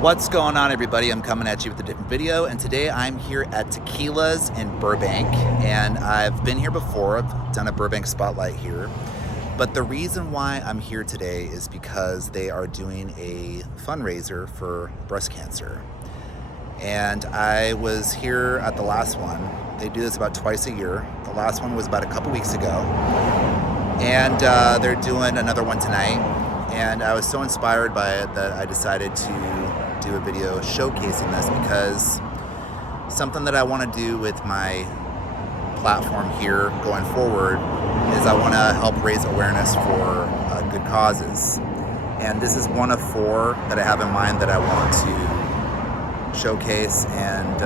What's going on, everybody? I'm coming at you with a different video, and today I'm here at Tequilas in Burbank, and I've been here before. I've done a Burbank spotlight here, but the reason why I'm here today is because they are doing a fundraiser for breast cancer. And I was here at the last one. They do this about twice a year. The last one was about a couple weeks ago, and they're doing another one tonight. And I was so inspired by it that I decided to do a video showcasing this, because something that I want to do with my platform here going forward is I want to help raise awareness for good causes. And this is one of 4 that I have in mind that I want to showcase and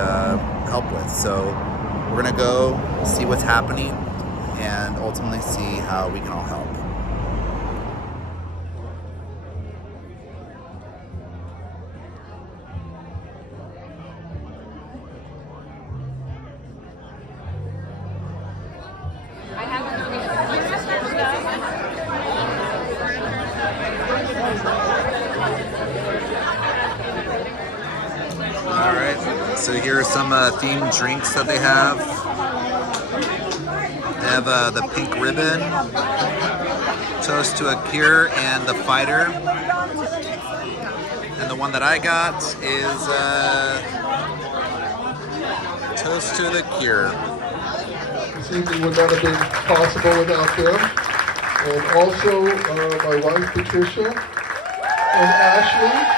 help with. So we're gonna go see what's happening and ultimately see how we can all help. Alright, so here are some themed drinks that they have. They have the pink ribbon, toast to a cure, and the fighter. And the one that I got is toast to the cure. This evening would not have been possible without them. And also my wife Patricia and Ashley.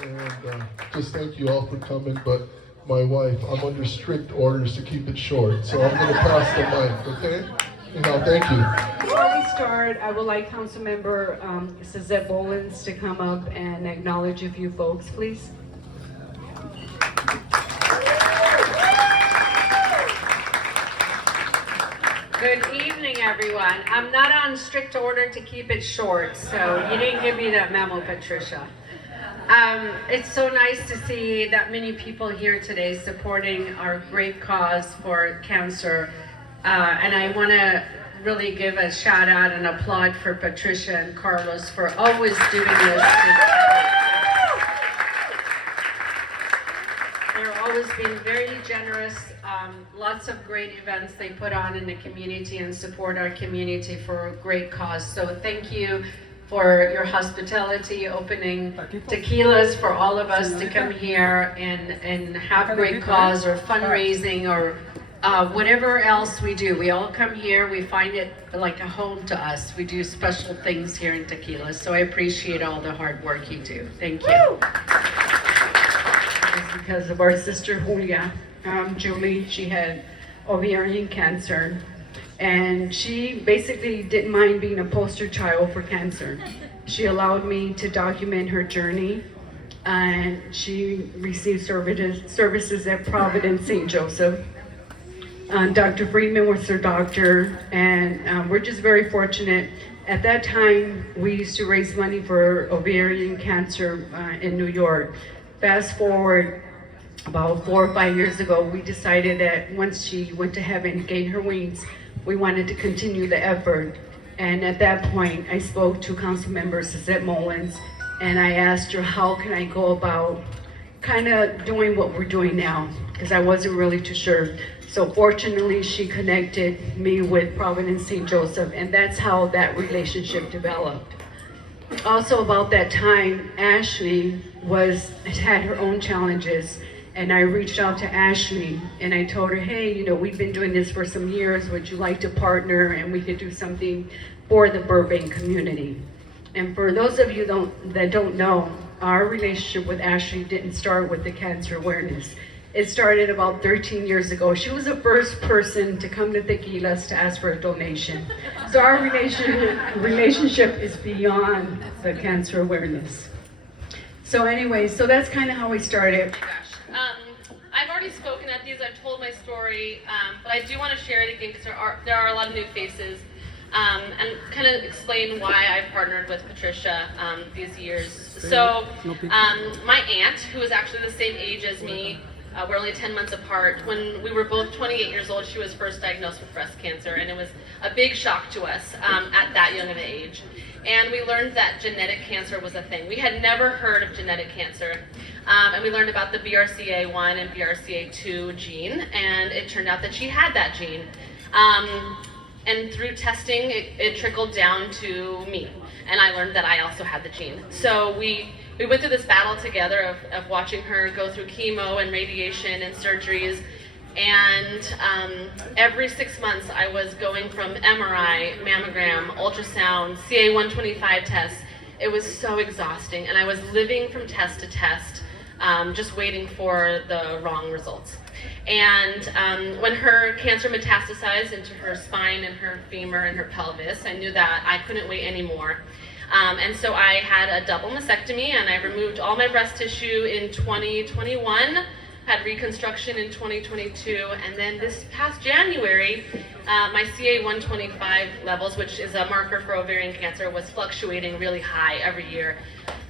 And just thank you all for coming, but my wife, I'm under strict orders to keep it short, so I'm going to pass the mic, okay? Anyhow, thank you. Before we start, I would like Councilmember Suzette Bolins to come up and acknowledge a few folks, please. Good evening, everyone. I'm not on strict order to keep it short, so you didn't give me that memo, Patricia. It's so nice to see that many people here today supporting our great cause for cancer. And I want to really give a shout out and applaud for Patricia and Carlos for always doing this. They're always being very generous. Lots of great events they put on in the community and support our community for a great cause. So thank you for your hospitality, opening Tequilas for all of us to come here and have great cause or fundraising or whatever else we do. We all come here, we find it like a home to us. We do special things here in Tequilas, so I appreciate all the hard work you do. Thank you. It's because of our sister Julia. Julie, she had ovarian cancer, and she basically didn't mind being a poster child for cancer. She allowed me to document her journey, and she received services at Providence St. Joseph. Dr. Friedman was her doctor, and we're just very fortunate. At that time, we used to raise money for ovarian cancer in New York. Fast forward about 4 or 5 years ago, we decided that once she went to heaven, gained her wings, we wanted to continue the effort. And at that point, I spoke to Councilmember Suzette Mullins, and I asked her, how can I go about kind of doing what we're doing now? Because I wasn't really too sure. So fortunately, she connected me with Providence St. Joseph, and that's how that relationship developed. Also about that time, Ashley had her own challenges, and I reached out to Ashley and I told her, hey, you know, we've been doing this for some years. Would you like to partner and we could do something for the Burbank community? And for those of you that don't know, our relationship with Ashley didn't start with the cancer awareness. It started about 13 years ago. She was the first person to come to Tequilas to ask for a donation. So our relationship is beyond the cancer awareness. So anyway, so that's kind of how we started. Oh my gosh. I've already spoken at these, I've told my story, but I do want to share it again because there are a lot of new faces, and kind of explain why I've partnered with Patricia these years. So my aunt, who is actually the same age as me, We're only 10 months apart. When we were both 28 years old, she was first diagnosed with breast cancer, and it was a big shock to us at that young of an age. And we learned that genetic cancer was a thing. We had never heard of genetic cancer. And we learned about the BRCA1 and BRCA2 gene, and it turned out that she had that gene. And through testing, it trickled down to me, and I learned that I also had the gene. So we went through this battle together of watching her go through chemo and radiation and surgeries, and every 6 months I was going from MRI, mammogram, ultrasound, CA-125 tests. It was so exhausting, and I was living from test to test, just waiting for the wrong results. And when her cancer metastasized into her spine and her femur and her pelvis, I knew that I couldn't wait anymore. And so I had a double mastectomy, and I removed all my breast tissue in 2021, had reconstruction in 2022, and then this past January, my CA-125 levels, which is a marker for ovarian cancer, was fluctuating really high every year.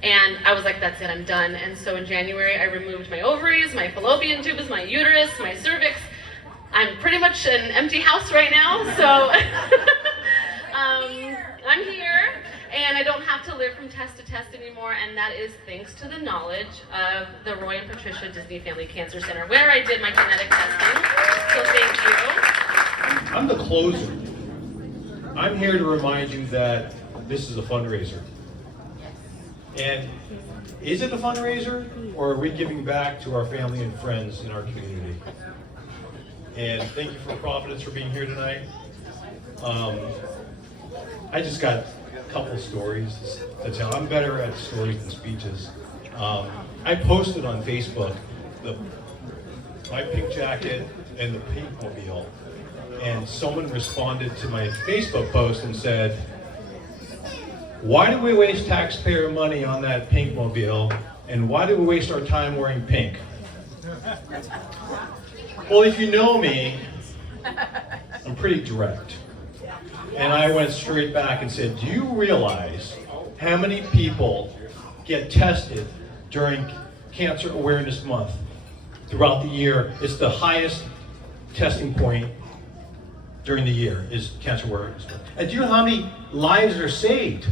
And I was like, that's it, I'm done. And so in January, I removed my ovaries, my fallopian tubes, my uterus, my cervix. I'm pretty much an empty house right now, so I'm here, and I don't have to live from test to test anymore, and that is thanks to the knowledge of the Roy and Patricia Disney Family Cancer Center, where I did my genetic testing, so thank you. I'm the closer. I'm here to remind you that this is a fundraiser. And is it a fundraiser, or are we giving back to our family and friends in our community? And thank you for Providence for being here tonight. I just got a couple of stories to tell. I'm better at stories than speeches. I posted on Facebook my pink jacket and the Pinkmobile, and someone responded to my Facebook post and said, "Why do we waste taxpayer money on that Pinkmobile, and why do we waste our time wearing pink?" Well, if you know me, I'm pretty direct. And I went straight back and said, do you realize how many people get tested during Cancer Awareness Month throughout the year? It's the highest testing point during the year is Cancer Awareness Month. And do you know how many lives are saved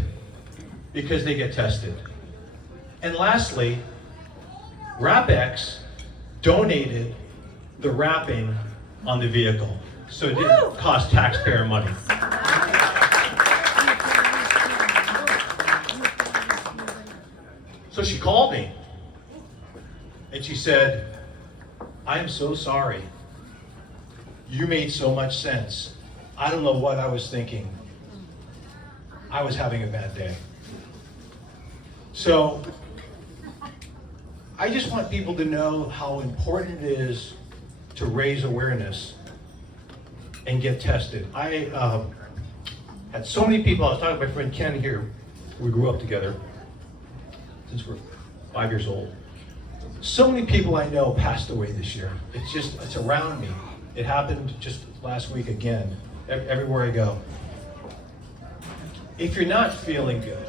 because they get tested? And lastly, WrapX donated the wrapping on the vehicle, so it didn't cost taxpayer money. So she called me and she said, "I am so sorry. You made so much sense. I don't know what I was thinking. I was having a bad day." So I just want people to know how important it is to raise awareness and get tested. I had so many people. I was talking to my friend Ken here. We grew up together since we're 5 years old. So many people I know passed away this year. It's around me. It happened just last week again, everywhere I go. If you're not feeling good,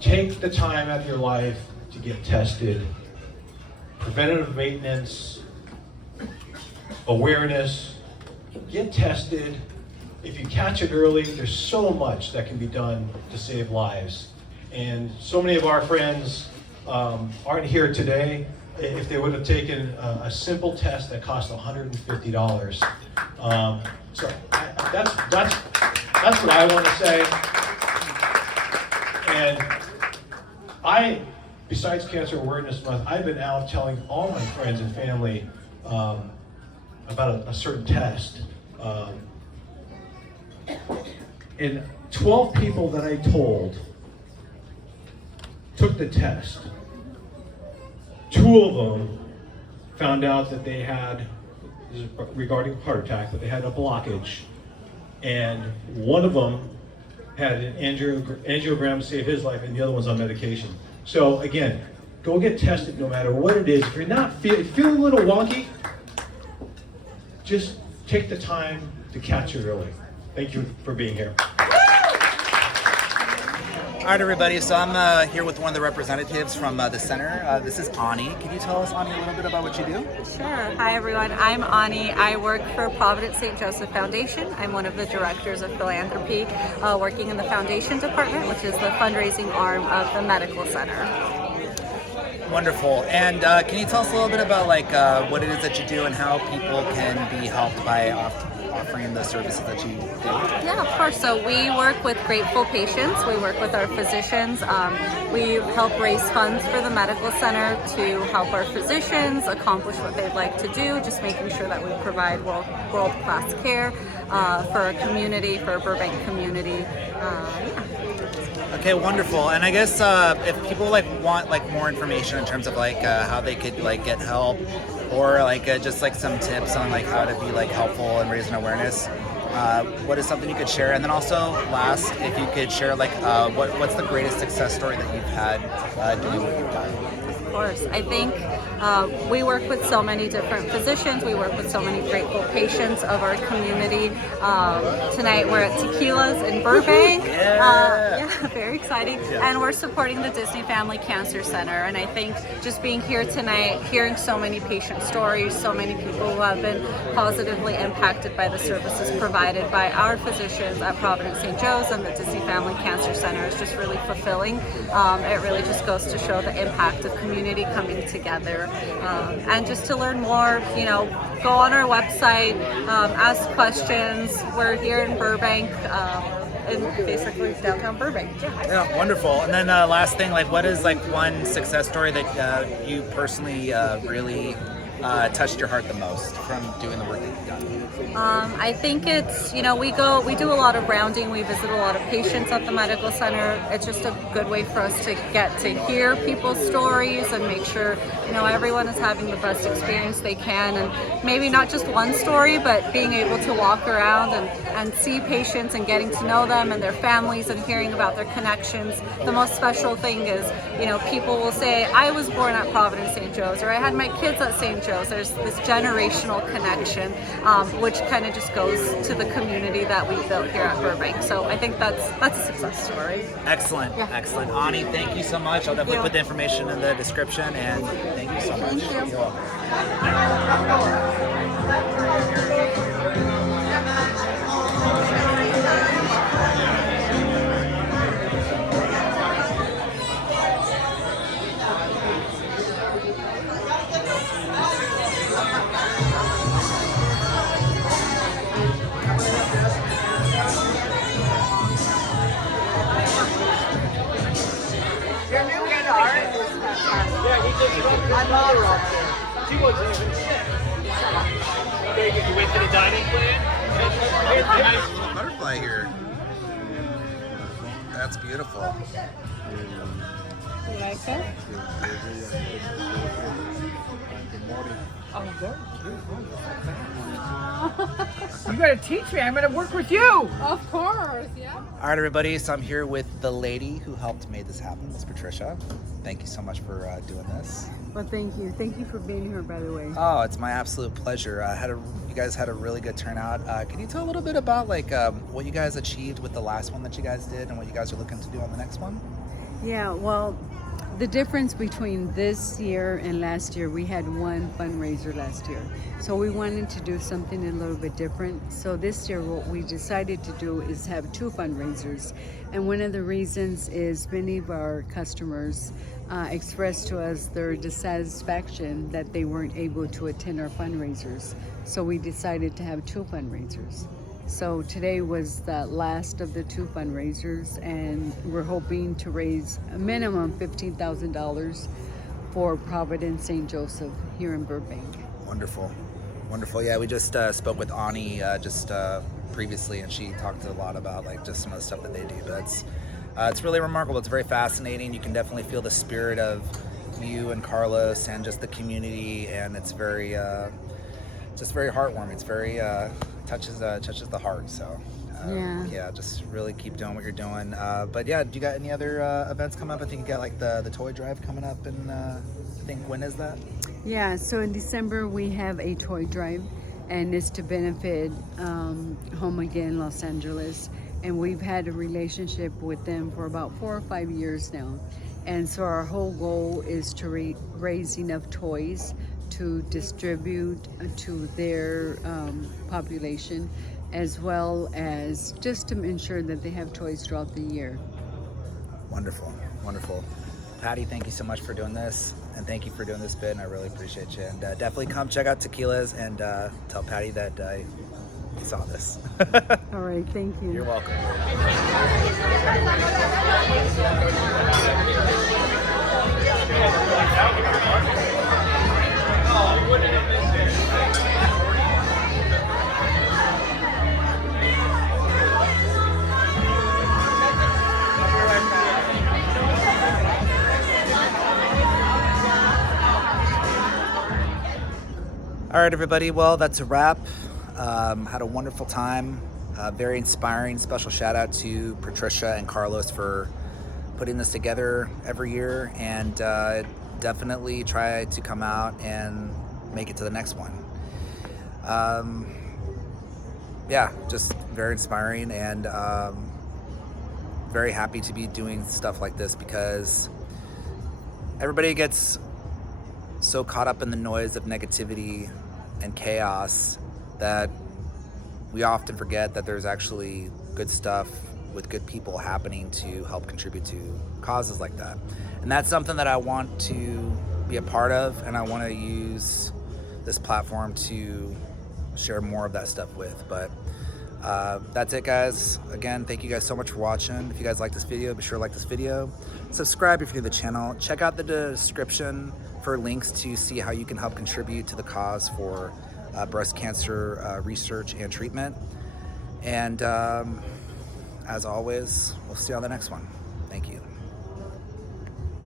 take the time out of your life to get tested. Preventative maintenance, awareness, get tested. If you catch it early, there's so much that can be done to save lives. And so many of our friends aren't here today. If they would have taken a simple test that cost $150. So that's what I want to say. And besides Cancer Awareness Month, I've been out telling all my friends and family about a certain test. And 12 people that I told took the test. 2 of them found out that they had, this is regarding heart attack, but they had a blockage. And one of them had an angiogram to save his life, and the other one's on medication. So again, go get tested no matter what it is. If you're not feeling a little wonky, just take the time to catch it early. Thank you for being here. All right, everybody. So I'm here with one of the representatives from the center. This is Ani. Can you tell us, Ani, a little bit about what you do? Sure. Hi, everyone. I'm Ani. I work for Providence St. Joseph Foundation. I'm one of the directors of philanthropy, working in the foundation department, which is the fundraising arm of the medical center. Wonderful. And can you tell us a little bit about what it is that you do and how people can be helped by offering the services that you do? Yeah, of course. So we work with grateful patients. We work with our physicians. We help raise funds for the medical center to help our physicians accomplish what they'd like to do, just making sure that we provide world-class care for our community, for our Burbank community. Okay, wonderful. And I guess if people want more information in terms of how they could get help, or just some tips on how to be helpful and raising awareness, what is something you could share? And then also last, if you could share what's the greatest success story that you've had doing what you've done? Of course. I think we work with so many different physicians. We work with so many grateful patients of our community. Tonight we're at Tequilas in Burbank. Yeah, very exciting. Yeah. And we're supporting the Disney Family Cancer Center. And I think just being here tonight, hearing so many patient stories, so many people who have been positively impacted by the services provided by our physicians at Providence St. Joe's and the Disney Family Cancer Center is just really fulfilling. It really just goes to show the impact of community coming together, and just to learn more, go on our website, ask questions. We're here in Burbank, in basically downtown Burbank. Yeah, wonderful. And then last thing, what is one success story that you personally really touched your heart the most from doing the work that you've done? I think it's, we do a lot of rounding. We visit a lot of patients at the medical center. It's just a good way for us to get to hear people's stories and make sure, everyone is having the best experience they can. And maybe not just one story, but being able to walk around and see patients and getting to know them and their families and hearing about their connections. The most special thing is, people will say, I was born at Providence St. Joe's, or I had my kids at St. Joe's. There's this generational connection, which kind of just goes to the community that we built here at Burbank. So I think that's a success story. Excellent, excellent. Ani, thank you so much. I'll definitely put the information in the description, and thank you so much. Thank you. You're welcome. I love her. She wasn't even sick. You went to the dining plan? Butterfly here. That's beautiful. You like it? Oh, good. You gotta teach me. I'm gonna work with you. Of course, yeah. All right, everybody. So I'm here with the lady who helped make this happen, Miss Patricia. Thank you so much for doing this. Well, thank you. Thank you for being here, by the way. Oh, it's my absolute pleasure. You guys had a really good turnout. Can you tell a little bit about what you guys achieved with the last one that you guys did and what you guys are looking to do on the next one? Yeah, well, the difference between this year and last year, we had one fundraiser last year. So we wanted to do something a little bit different. So this year, what we decided to do is have two fundraisers. And one of the reasons is many of our customers expressed to us their dissatisfaction that they weren't able to attend our fundraisers. So we decided to have two fundraisers. So today was the last of the two fundraisers, and we're hoping to raise a minimum $15,000 for Providence St. Joseph here in Burbank. Wonderful. Wonderful. Yeah, we just spoke with Ani previously, and she talked a lot about just some of the stuff that they do. But it's really remarkable. It's very fascinating. You can definitely feel the spirit of you and Carlos and just the community, and it's very just very heartwarming. It's very touches the heart. So yeah, just really keep doing what you're doing. But yeah, do you got any other events coming up? I think you got the toy drive coming up, and I think when is that? Yeah, so in December we have a toy drive, and it's to benefit Home Again Los Angeles. and we've had a relationship with them for about 4 or 5 years now. And so our whole goal is to raise enough toys to distribute to their population, as well as just to ensure that they have toys throughout the year. Wonderful, wonderful. Patty, thank you so much for doing this, and thank you for doing this bit, and I really appreciate you. And definitely come check out Tequilas and tell Patty that you saw this. All right, thank you. You're welcome. All right, everybody. Well, that's a wrap. Had a wonderful time. Very inspiring. Special shout out to Patricia and Carlos for putting this together every year, and definitely try to come out and make it to the next one. Yeah, just very inspiring, and very happy to be doing stuff like this, because everybody gets so caught up in the noise of negativity and chaos that we often forget that there's actually good stuff with good people happening to help contribute to causes like that. And that's something that I want to be a part of, and I want to use this platform to share more of that stuff with. But that's it, guys. Again, thank you guys so much for watching. If you guys like this video, be sure to like this video. Subscribe if you're new to the channel. Check out the description for links to see how you can help contribute to the cause for breast cancer research and treatment. And as always, we'll see you on the next one. Thank you.